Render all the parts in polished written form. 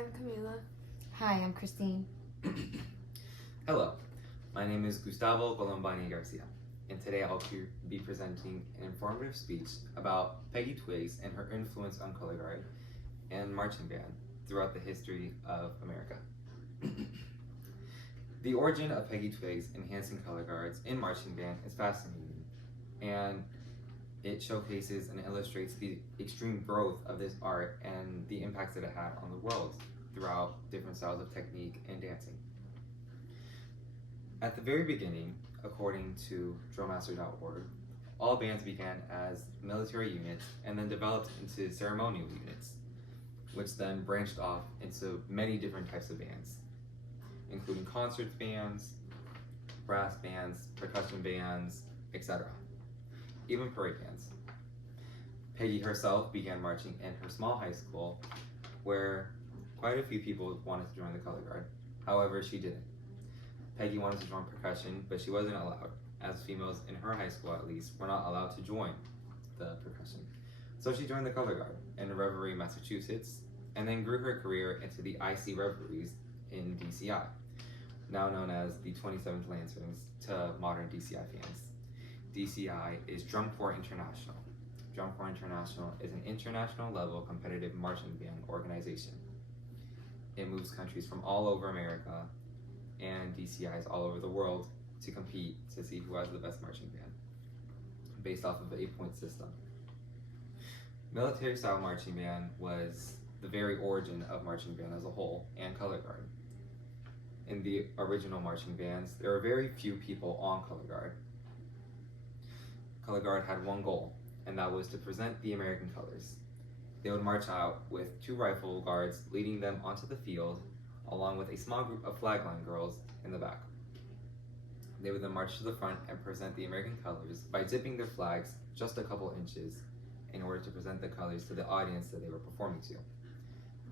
I'm Camila. Hi, I'm Christine. Hello, my name is Gustavo Colombani Garcia, and today I'll be presenting an informative speech about Peggy Twiggs and her influence on Colorguard and marching band throughout the history of America. The origin of Peggy Twiggs enhancing Colorguards in marching band is fascinating, and it showcases and illustrates the extreme growth of this art and the impacts that it had on the world throughout different styles of technique and dancing. At the very beginning, according to drillmaster.org, all bands began as military units and then developed into ceremonial units, which then branched off into many different types of bands, including concert bands, brass bands, percussion bands, etc. Even parade bands. Peggy herself began marching in her small high school, where quite a few people wanted to join the color guard. However, she didn't. Peggy wanted to join percussion, but she wasn't allowed, as females in her high school at least were not allowed to join the percussion. So she joined the color guard in Reverie, Massachusetts, and then grew her career into the IC Reveries in DCI, now known as the 27th Lancers to modern DCI fans. DCI is Drum Corps International. Drum Corps International is an international level competitive marching band organization. It moves countries from all over America and DCIs all over the world to compete to see who has the best marching band, based off of an 8-point system. Military style marching band was the very origin of marching band as a whole and color guard. In the original marching bands, there were very few people on color guard. Color guard had one goal, and that was to present the American colors. They would march out with 2 rifle guards leading them onto the field, along with a small group of flag line girls in the back. They would then march to the front and present the American colors by dipping their flags just a couple inches in order to present the colors to the audience that they were performing to.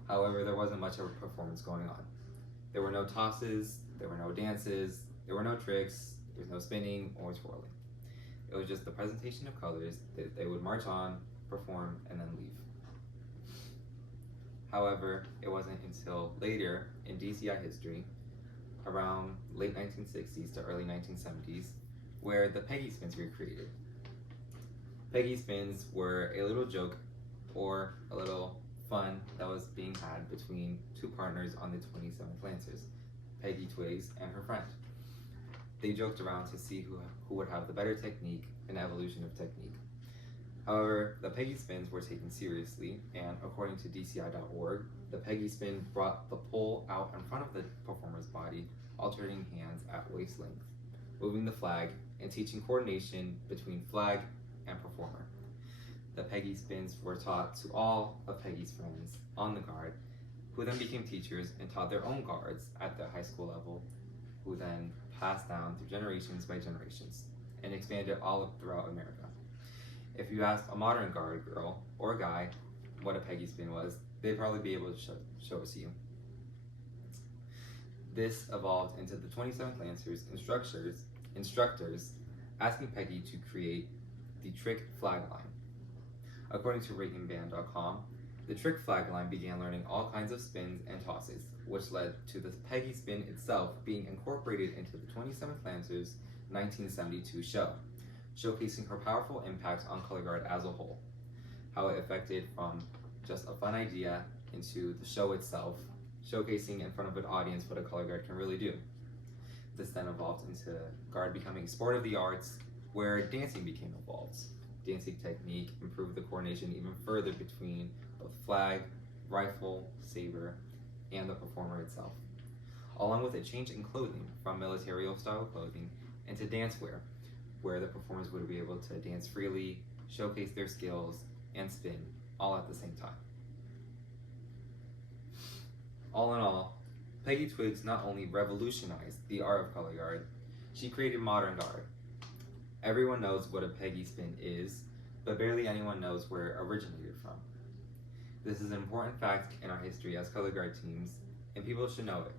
However, there wasn't much of a performance going on. There were no tosses, there were no dances, there were no tricks, there was no spinning or twirling. It was just the presentation of colors that they would march on, perform, and then leave. However, it wasn't until later in DCI history, around late 1960s to early 1970s, where the Peggy Spins were created. Peggy Spins were a little joke or a little fun that was being had between 2 partners on the 27th Lancers, Peggy Twiggs and her friend. They joked around to see who would have the better technique and evolution of technique. However, the Peggy Spins were taken seriously, and according to DCI.org, the Peggy Spin brought the pole out in front of the performer's body, alternating hands at waist length, moving the flag, and teaching coordination between flag and performer. The Peggy Spins were taught to all of Peggy's friends on the guard, who then became teachers and taught their own guards at the high school level, who then passed down through generations by generations and expanded all throughout America. If you asked a modern guard girl or guy what a Peggy Spin was, they'd probably be able to show it to you. This evolved into the 27th Lancers instructors asking Peggy to create the trick flag line. According to RatingBand.com, the trick flag line began learning all kinds of spins and tosses, which led to the Peggy Spin itself being incorporated into the 27th Lancers 1972 show, showcasing her powerful impact on color guard as a whole, how it affected from just a fun idea into the show itself, showcasing in front of an audience what a color guard can really do. This then evolved into guard becoming a sport of the arts, where dancing became involved. Dancing technique improved the coordination even further between both flag, rifle, saber, and the performer itself, along with a change in clothing from military style clothing into dance wear, where the performers would be able to dance freely, showcase their skills, and spin, all at the same time. All in all, Peggy Twiggs not only revolutionized the art of color guard, she created modern guard. Everyone knows what a Peggy Spin is, but barely anyone knows where it originated from. This is an important fact in our history as color guard teams, and people should know it.